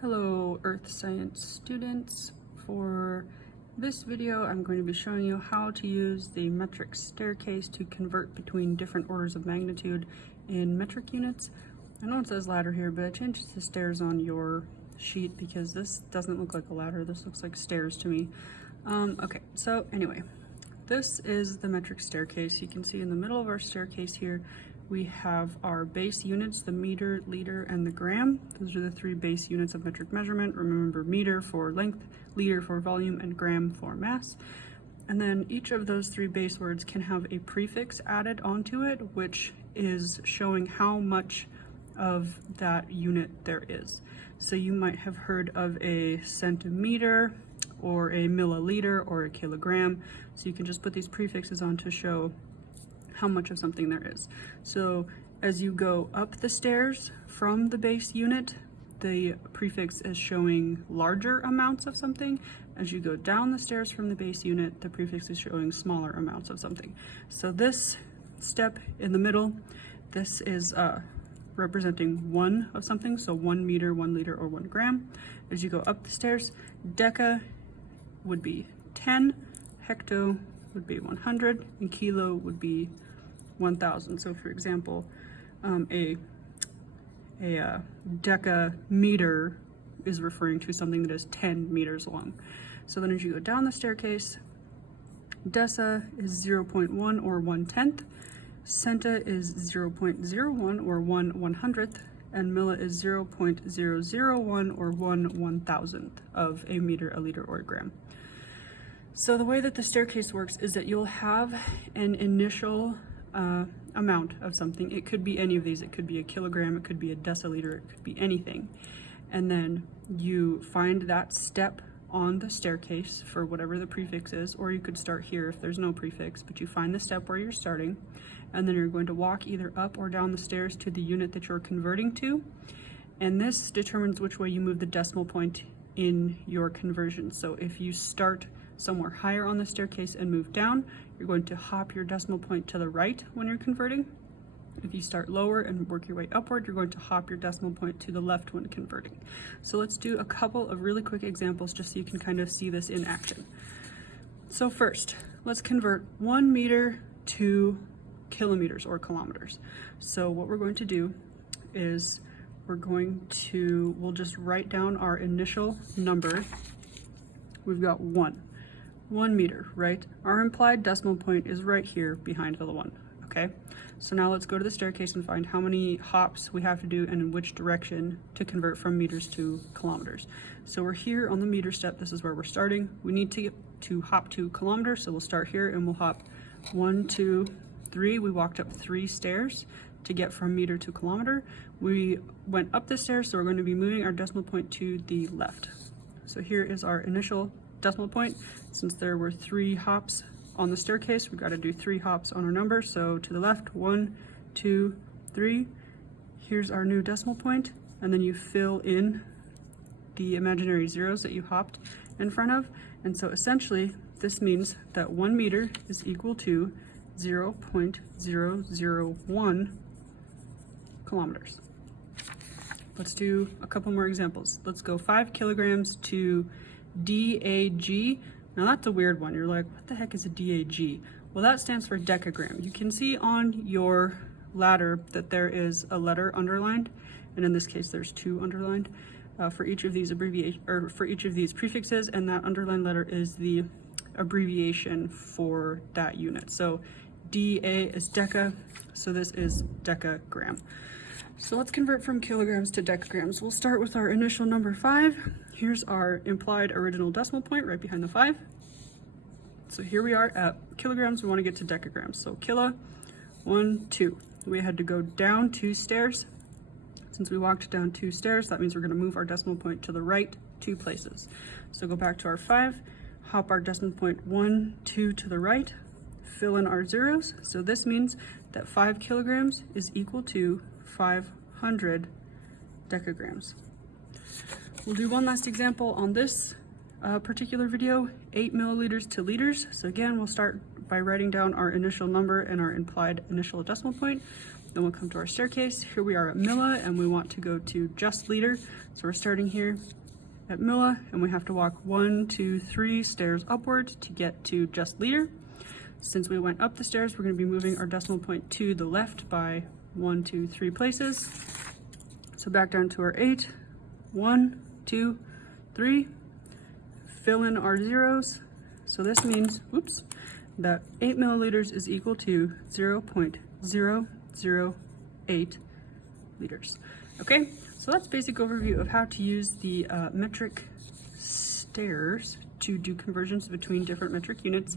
Hello Earth Science students. For this video I'm going to be showing you how to use the metric staircase to convert between different orders of magnitude in metric units. I know it says ladder here, but I changed it to stairs on your sheet because this doesn't look like a ladder, this looks like stairs to me. Okay, so anyway, this is the metric staircase. You can see in the middle of our staircase here we have our base units, the meter, liter, and the gram. Those are the three base units of metric measurement. Remember, meter for length, liter for volume, and gram for mass. And then each of those three base words can have a prefix added onto it, which is showing how much of that unit there is. So you might have heard of a centimeter, or a milliliter, or a kilogram. So you can just put these prefixes on to show how much of something there is. So as you go up the stairs from the base unit, the prefix is showing larger amounts of something. As you go down the stairs from the base unit, the prefix is showing smaller amounts of something. So this step in the middle, this is representing one of something, so 1 meter, 1 liter, or 1 gram. As you go up the stairs, deca would be 10, hecto would be 100, and kilo would be 1,000. So for example, a decameter is referring to something that is 10 meters long. So then as you go down the staircase, deca is 0.1 or 1/10, centa is 0.01 or 1/100th, and milli is 0.001 or 1/1000th of a meter, a liter, or a gram. So the way that the staircase works is that you'll have an initial amount of something. It could be any of these. It could be a kilogram, it could be a deciliter, it could be anything. And then you find that step on the staircase for whatever the prefix is, or you could start here if there's no prefix, but you find the step where you're starting, and then you're going to walk either up or down the stairs to the unit that you're converting to. And this determines which way you move the decimal point in your conversion. So if you start somewhere higher on the staircase and move down, you're going to hop your decimal point to the right when you're converting. If you start lower and work your way upward, you're going to hop your decimal point to the left when converting. So let's do a couple of really quick examples just so you can kind of see this in action. So first, let's convert 1 meter to kilometers or kilometers. So what we're going to do is we'll just write down our initial number. We've got 1 meter, right? Our implied decimal point is right here behind the 1, okay? So now let's go to the staircase and find how many hops we have to do and in which direction to convert from meters to kilometers. So we're here on the meter step, this is where we're starting. We need to get to hop to kilometers, so we'll start here and we'll hop 1, 2, 3. We walked up 3 stairs to get from meter to kilometer. We went up the stairs, so we're going to be moving our decimal point to the left. So here is our initial decimal point. Since there were 3 hops on the staircase, we've got to do 3 hops on our number. So to the left, 1, 2, 3. Here's our new decimal point, and then you fill in the imaginary zeros that you hopped in front of. And so essentially, this means that 1 meter is equal to 0.001 kilometers. Let's do a couple more examples. Let's go 5 kilograms to DAG. Now that's a weird one. You're like, what the heck is a DAG? Well, that stands for decagram. You can see on your ladder that there is a letter underlined, and in this case there's 2 underlined for each of these prefixes, and that underlined letter is the abbreviation for that unit. So DA is deca, so this is decagram. So let's convert from kilograms to decagrams. We'll start with our initial number 5. Here's our implied original decimal point right behind the 5. So here we are at kilograms, we want to get to decagrams. So kilo, 1, 2. We had to go down 2 stairs. Since we walked down 2 stairs, that means we're going to move our decimal point to the right 2 places. So go back to our 5, hop our decimal point 1, 2 to the right, fill in our zeros. So this means that 5 kilograms is equal to 500 decagrams. We'll do one last example on this particular video, 8 milliliters to liters. So again, we'll start by writing down our initial number and our implied initial decimal point. Then we'll come to our staircase. Here we are at milli, and we want to go to just liter. So we're starting here at milli, and we have to walk 1, 2, 3 stairs upward to get to just liter. Since we went up the stairs, we're going to be moving our decimal point to the left by 1, 2, 3 places. So back down to our 8, 1, 2, 3. Fill in our zeros. So this means, oops, that 8 milliliters is equal to 0.008 liters. Okay, so that's basic overview of how to use the metric stairs to do conversions between different metric units.